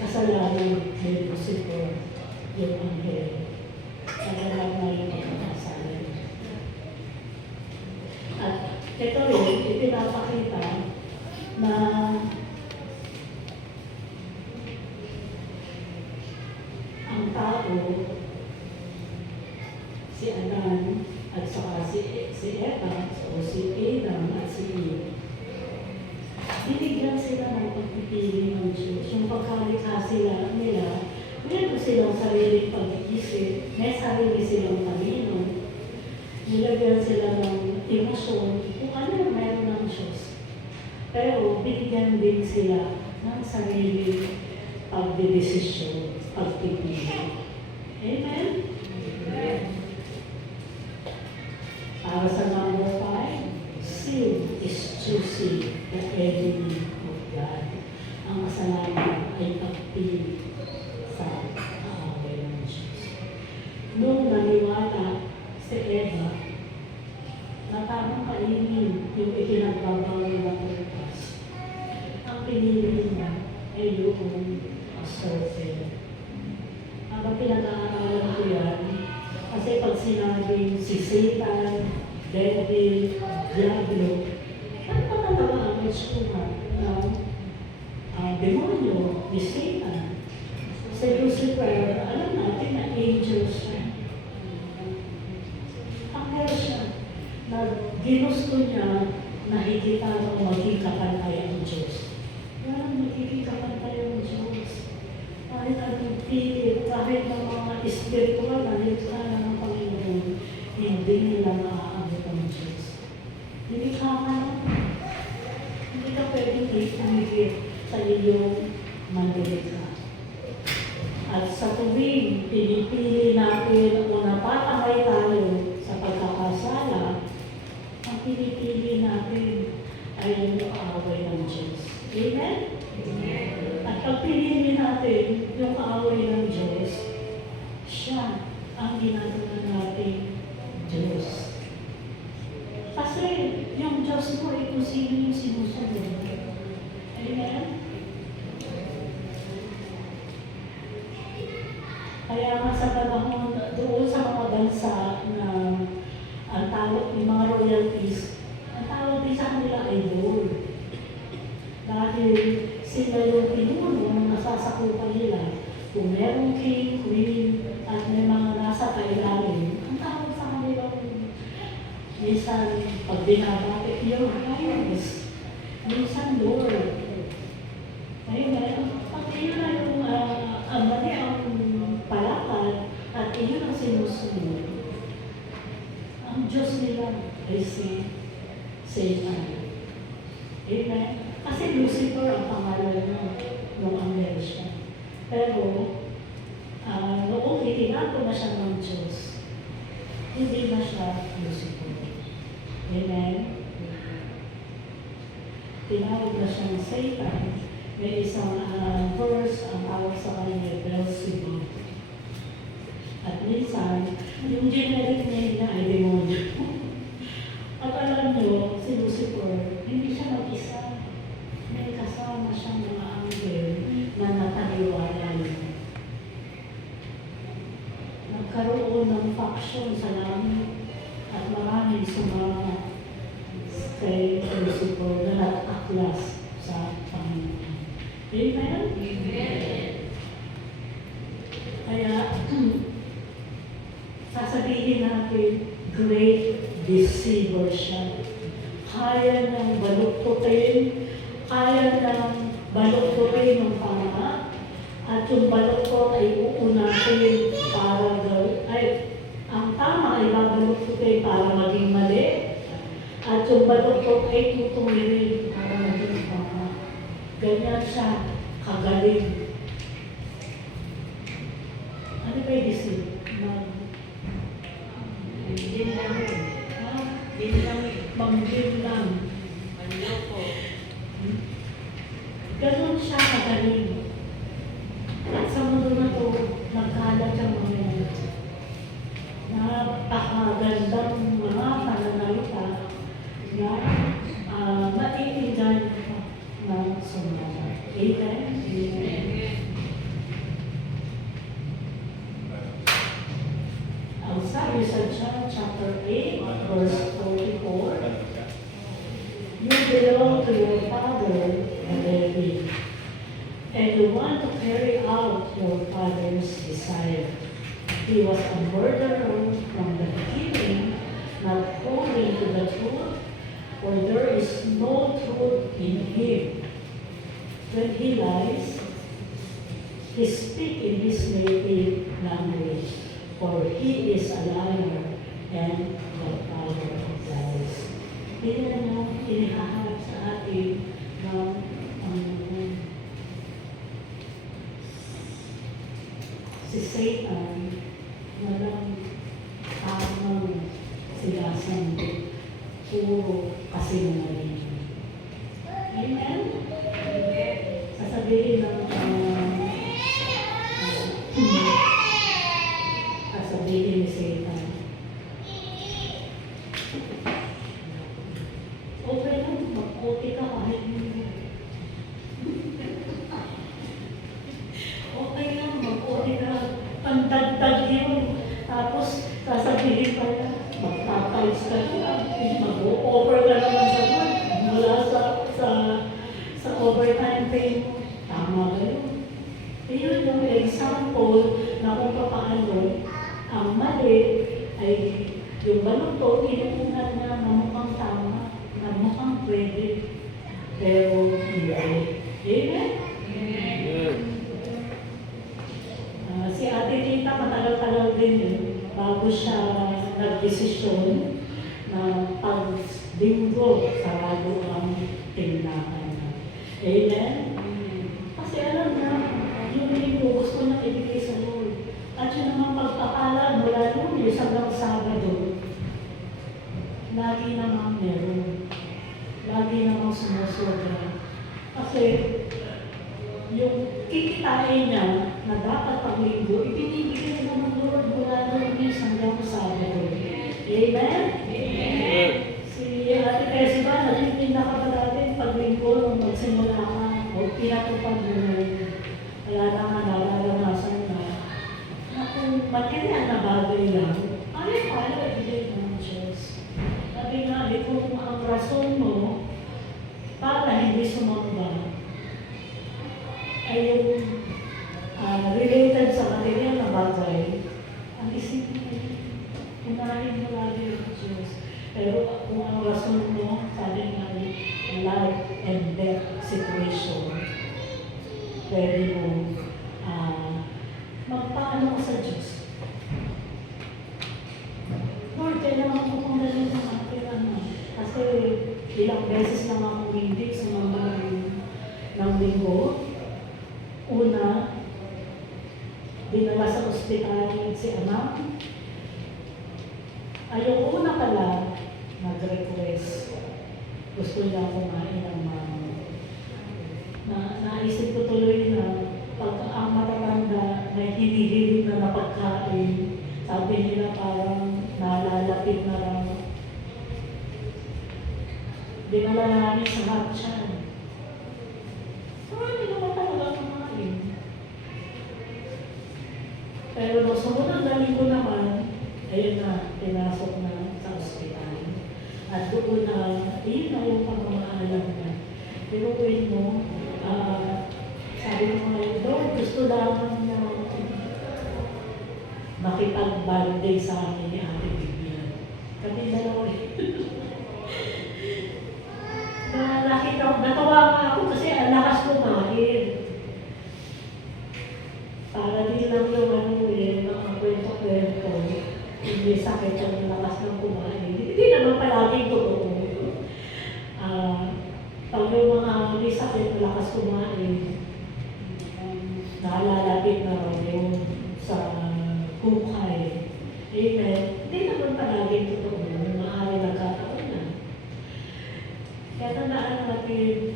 kasalanan ni Lucifer, yung anghel. Naganap na yung pagkakasalan. At ito rin, ipinapakita na ang tao, si Adan at saka si Eva, o si Adam at si Eve, binigyan sila ng pagpipili ng Diyos. Yung pagkalikha sila nila, meron silang sariling pag-iisip, may sarili silang talino, nilagyan sila ng emosyon, kung ano yung meron ng Diyos. Pero binigyan din sila ng sariling pagdidesisyon, pagpipili. Amen? Amen. Para sa number 5, sin is choosing the enemy of God. Ang kasalanan ay pagpili sa kaaway ng Diyos. Nung naniwala si Eva, na tamang kainin yung ipinagbabawal na purpose, ang pinili niya ay yung serpent. Ang pinag-aaralan ko yan, kasi pag sinabing si Satan, Devil, Diablo, ano pa talaga ang itsura ng demonyo ni Satan? Si Lucifer, alam natin na angel siya. Angel siya na ginusto niya na higitan o maging kapantay ang Diyos. Walang magiging kapantay ang Diyos. Kahit anong pilit, kahit ng mga espiritual na nilikha ng Panginoon, hindi nila maaabot ang Diyos. Nilikha ka na. Hindi ka pwedeng tumigil sa iyong mandilikha. At sa tuwing pinipili natin o napatangay tayo sa pagkakasala, ang pinipili natin ay yung kaaway ng Diyos. Amen? Amen. At pag pinili natin yung kaaway ng Diyos, siya ang ginagawa natin Diyos. Kasi yung Diyos mo ay kung sino yung sinusunod. Amen? Kaya nga sa panahon doon sa mga bansa na ang tawag ng mga royalties, ang tawag din sa kanila ay Lord. Dahil sila yung pinuno na nasasakupan nila. Kung merong king, queen, at may mga nasa kailalim, ang tawag sa kanila minsan pag binabati, Your Highness, minsan Lord. Amen. Pag yun na yung mali ang palakad at iyon ang sinusunod, ang Diyos nila ay si Satan. Amen? Kasi Lucifer ang pangalan ng anghel siya. Pero, noong itinato na siya ng Diyos, hindi na siya Lucifer. Amen? Tinawag na siyang Satan. May isang verse ang tawag sa kanya, Beelzebub. At minsan, yung generic name na ay demonyo. At alam nyo, si Lucifer, hindi siya mag-isa. May kasama siyang mga anghel na nataliwala niya. Nagkaroon ng faction sa langit at maraming sumama kay Lucifer na nataklas sa Panginoon. Amen? Amen. Kaya, sasabihin natin, great deceiver siya. Kaya ng baluktutin, kaya ng baluktutin ng tama, at yung baluktot ay uunahin para ang tama ay babaluktutin para maging mali, at yung baluktot ay tutuloy para maging tama. Ganyan siya, kagaling. Ano ba yung deceive? Manggil lang. Manloko. Ganon siya kagaling. At sa mundo na to, nagkalat ang mga napakagandang mga pananalita na maiingan ng sumama. Amen? Amen. Ang sabi sa John chapter 8, verse 44, you belong to your father, the devil, and you want to carry out your father's desire. He was a murderer from the beginning, not holding to the truth, for there is no truth in him. When he lies, he speaks in his native language, for he is a liar and the father of lies. Hindi na inihaharap sa atin ng si Satan walang tamang sigasan, puro kasinungalingan. Amen? Sasabihin ng sasabihin ni Satan, okay lang, mag-okay ka kahit hindi. Okay lang, mag-okay ka, pandagdag yun. Tapos, sasabihin pa na, mag-tatiles ka na, mag-over ka naman sa work, mula sa overtime pay mo. Tama ba yun? Yun yung example na kung paano ang mali ay yung baluktot, inuunan na mukhang tama, na mukhang pwede, pero hindi. Amen? Amen. Si Ate Tita, matagal-tagal din yun, bago siya nag-desisyon na pag-linggo sarado ang tindahan na. Amen? Kasi alam na, yung Linggo, gusto niya ibigay sa Lord. At yun naman pagpapala mula Lunes hanggang Sabado, lagi namang meron. Lagi namang sumusobra. Kasi yung kikitain niya na dapat pang Linggo, ibinibigay na ng Lord mula Lunes hanggang Sabado. Amen? Amen. Si Ate Tessie ba, nagtitinda ka ba natin pag Linggo nung magsimula ka o pinatupag mo na yun? Kaya naman nalalamasan na kung material na bagay lang, pala ibigay ng Diyos. Sabi nga, kung ang rason mo para hindi sumamba ay yung related sa material na bagay, ang isipin mo, unahin mo lagi yung Diyos. Pero kung ang rason mo, sabi nga, life and death situation, pwede mo magpaano ko sa Diyos. Lord, kailangan ko kung galing sa akin. Kasi ilang beses lang ako hindi sumamba ng Linggo. Una, dinala sa ospital si anak. Ayong una pala, nag-request. Gusto niya kumain ng mama. Naisip ko tuloy na pag ang matatanda na hinihilig na napagkain, sabi nila parang nalalapit na lang. Dinala namin sa hapchan. Marami naman talaga kumain. Pero nung sumunod na linggo naman, ayun na, pinasok na sa ospital. At doon na, ayun na yung pagmamaalam na. Pero wait mo, sabi ko ngayon, Lord, gusto lamang na makipag-birthday sa akin ni Ate Vivian. Kami dalawa natawa nga ako kasi ang lakas kumain. Para din lang yung mga kwento-kwento, hindi sakit ang lakas ng kumain. Hindi naman palaging totoo. Pag yung mga may sakit na lakas kumain, nalalapit na rin yung sa kukay. Amen. Hindi naman palaging totoo. Maaari nagkataon na. Kaya tandaan natin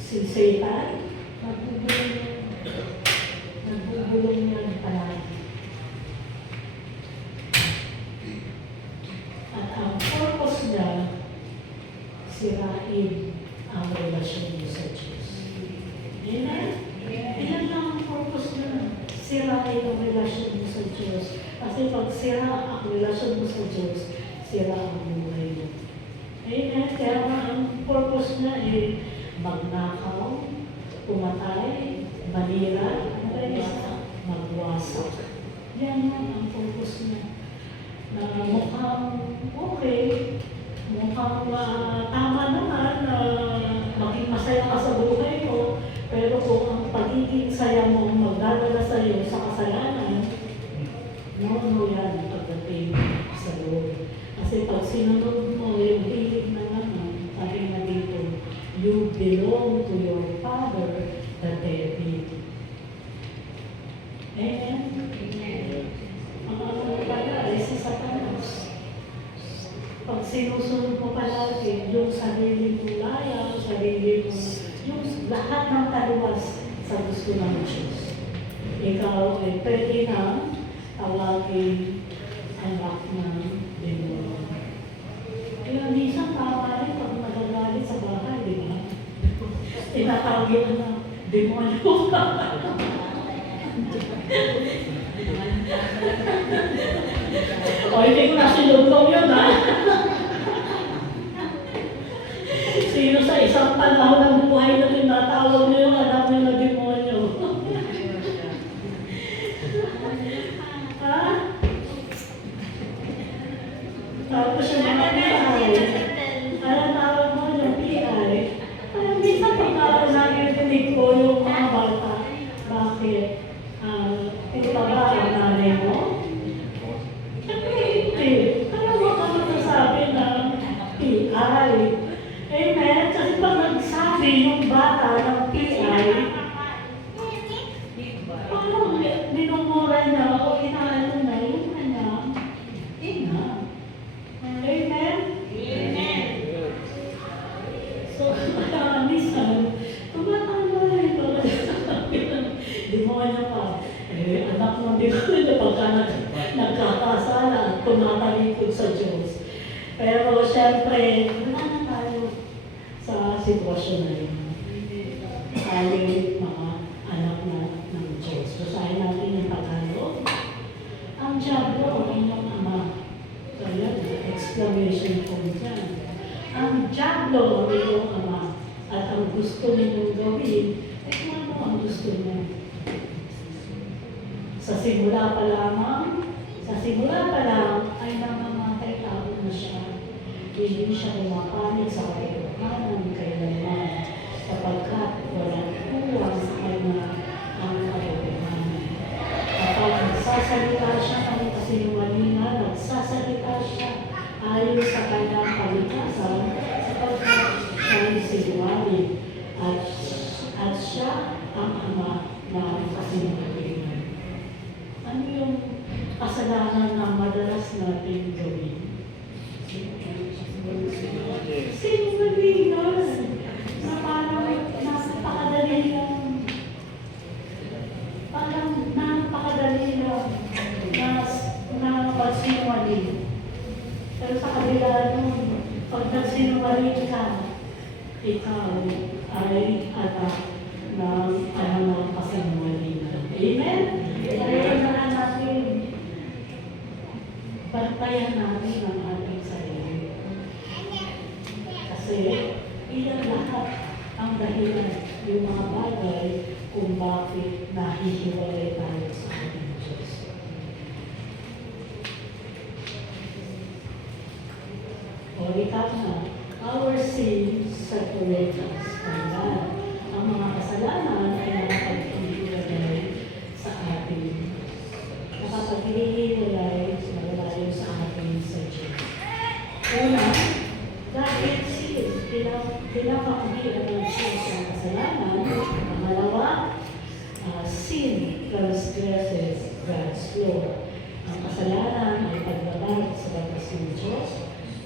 si Satan, nagbubulong niya palagi. At ang purpose niya, sirain ang relasyon niyo sa Diyos. Amen? Ilan lang ang purpose niya? Sirain ang relasyon mo sa Diyos. Kasi pag sira ang relasyon mo sa Diyos, sira ang buhay mo. Amen? Kaya ang purpose niya ay magnakaw, pumatay, manira, magwasak. Yan ang purpose niya. Na mukhang okay, mukhang tama naman na maging masaya ka sa buhay mo, pero kung ang pagiging saya mo magdadala sa iyo sa kasalanan, no yan pagdating sa Lord. Kasi pag sinunod mo yung hilig na naman, sabi na dito, you belong to your father, the devil. Amen? Ang pala ay si Satanas. Pag sinusunod mo palagi yung sarili mong laya, sarili mo, yung lahat ng taliwas sa gusto ng Diyos. Ikaw ay pwede na tawagin anak ng demonyo. Kaya minsan tama rin pag nagagalit sa bahay, di ba? Tinatawag yun na demonyo ka. O, hindi ko na sinulong yun, ha? Sino sa isang panahon ng buhay na tinatawag niyo yung anak niyo na demonyo? Ha? Tapos yung mga PI, ano tawag mo yung PI? Kaya minsan pag narinig ko yung mga bata, bakit? Ito ba ang nanay mo? Hindi. Ano mo ka magsasabi ng PI? Amen? Kasi pag nagsabi yung bata ng PI, Pero syempre, wala na tayo sa sitwasyon na yun. Tayo mga anak na ng Diyos. Basahin natin yung Tagalog. Ang Diablo ang inyong ama. So yun, exclamation point dyan. Ang Diablo ang inyong ama. At ang gusto ninyong gawin, eh kung ano ang gusto niya. Sa simula pa lang ay namamatay tao na siya. Hindi siya lumapanig sa katotohanan kailanman sapagkat walang kuwang sa kanya ang katotohanan. Kapag nagsasalita siya ng kasinungalingan, nagsasalita siya ayon sa kanyang kalikasan sapagkat siya ay sinungaling at siya ang ama ng kasinungalingan. Ano yung kasalanan na madalas natin gawin? Sinungalingan. Na parang napakadali lang. Parang napakadali lang na pagsinungaling. Pero sa kabila nun, pag nagsinungaling ka, ikaw ay anak ng anumang kasinungalingan. Amen? Kaya na natin, bantayan natin ang ating sarili. Kasi iyan lahat ang dahilan yung mga bagay kung bakit nahihiwalay tayo sa ating Diyos. O ikaw na, our sin separates us from God. Ang mga kasalanan ay nakapaghihiwalay sa atin. Nakapaghihiwalay sa atin sa Diyos. Una, dahil sin, pinapakahilan ng Diyos ang kasalanan. Pangalawa, sin transgresses God's law. Ang kasalanan ay pagbabalik sa batas ng Diyos.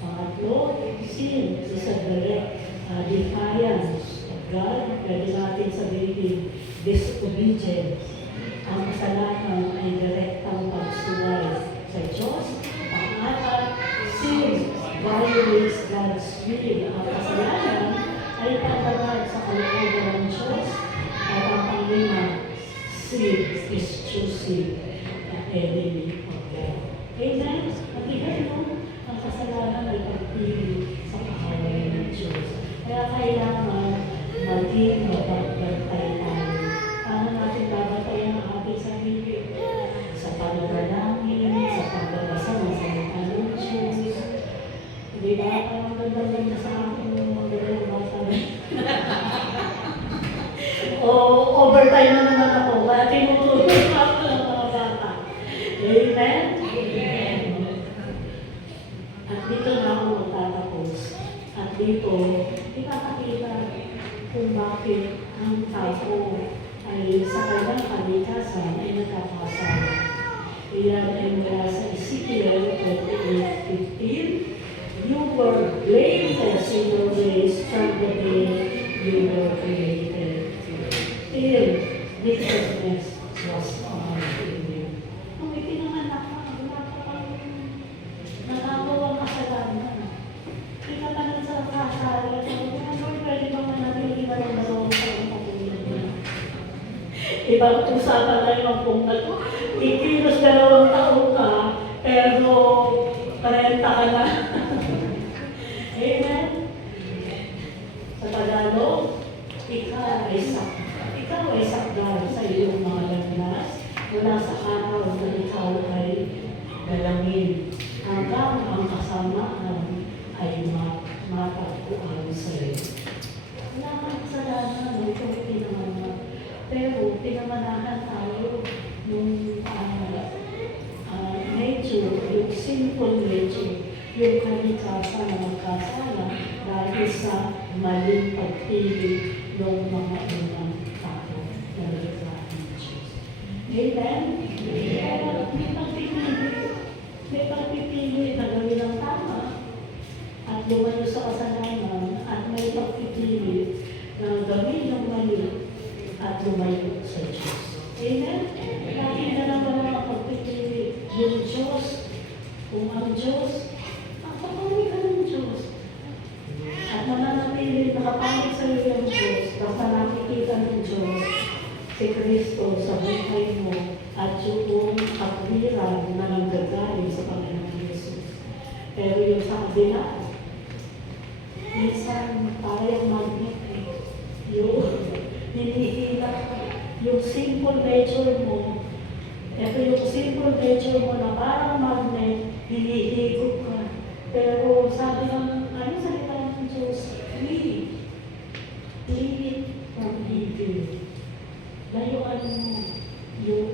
Pangatlo, sin is a direct defiance of God. Pwede natin sabihin, disobedience. Ang kasalanan ay direktang pagsulay sa Diyos. Pang-apat, sin violates God's will. Ang kasalanan ay pagbalag sa kalooban ng Diyos. At ang panglima, sin is choosing the enemy of God. Amen? Matihan mo, ang kasalanan ay pagpili sa kahawayan ng Diyos. Kaya kailangan maging mapagbantay tayo. Paano natin babatayan ang ating sarili? Sa pananalangin, sa pagbabasa ng salita ng Diyos. Di ba? Parang ganda-ganda sa akin yung mga dalawang bata. O overtime na naman ako. Kaya tinutulog ako ng mga bata. Amen? Amen. At dito na ako magtatapos. At dito, ipapakita kung bakit ang tao ay sa kanyang kalikasan ay nagkakasama. Iyan ay mula sa Ezekiel 28:15. You were blameless in your ways from the day you were created. Till wickedness was found in you. Kung ipinanganak ka, wala ka pang nagagawang kasalanan. Hindi ka pa nagsasasala. Pwede ba manatili ka ng dalawang taong patuloy na? Ibang usapan na yung kung ikilos 2 taon ka, pero 40 ka na. Amen? Sa Tagalog, ikaw ay sakdal sa iyong mga lagnas mula sa araw na ikaw ay dalangin hanggang ang kasamaan ay matagpuan sa iyo. Wala kang kasalanan, ito ay pinamanak. Pero pinamanahan tayo nung nature, yung sinful nature, yung kalikasan na magkasala dahil sa maling pagpili ng mga unang tao na nagkakaroon ng Diyos. Amen? Kaya may pagpipili na gawin ang tama at lumayo sa kasalanan at may pagpipili na gawin ng mali at lumayo sa Diyos. Amen? Lagi na lang mga pagpipili yung Diyos. Kung ang Diyos, papawin ka ng Diyos. si Kristo sa buhay mo at yung katwiran na nanggagaling sa Panginoon Jesus. Pero yung sa kabila, minsan parang magnet yung hinihila yung simple nature mo. Ito yung simple nature mo na parang magnet, hinihigop ka. Pero sabi ng, ano salita ng Diyos? Flee from evil. Layuan mo yung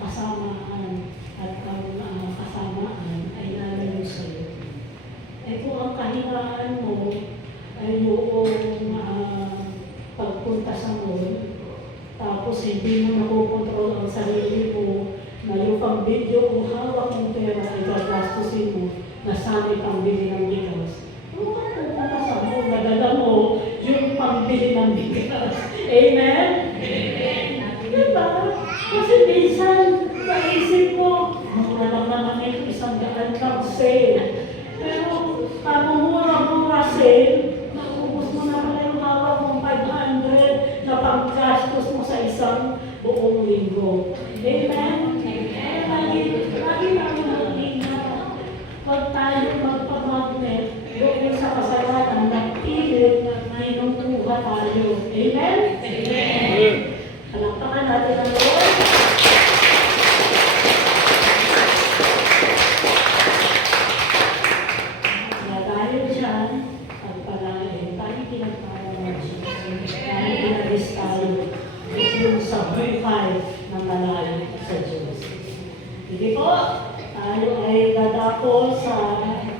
kasamaan at ang kasamaan ay lalayo sa'yo. Ito ang kahinaan mo ay yung pagpunta sa mall, tapos hindi mo nakokontrol ang sarili mo na yung pang-video kung hawak mong pera ay gagastusin mo na sana'y pang-bili ng bigas. Kung ka pupunta sa mall, nadala mo yung pang-bili ng bigas. Amen? Amen. Diba? Kasi minsan, naisip ko, mura lang naman ito, 100 lang sale. Pero, mura sale, naubos mo na pala yung hawak mong 500 na panggastos mo sa isang buong linggo. Amen? Lagi namin mag-ingat. Huwag tayo magpamagnet doon sa kasalanan na pilit na inutuha tayo. Amen? Amen. Palakpakan natin ang Lord. Kaya dahil dyan, pagpalain, tayo pinagpala ng Diyos. Tayo pinagis tayo yung sa buhay ng malayo sa Diyos. Hindi po, tayo ay dadako sa aklat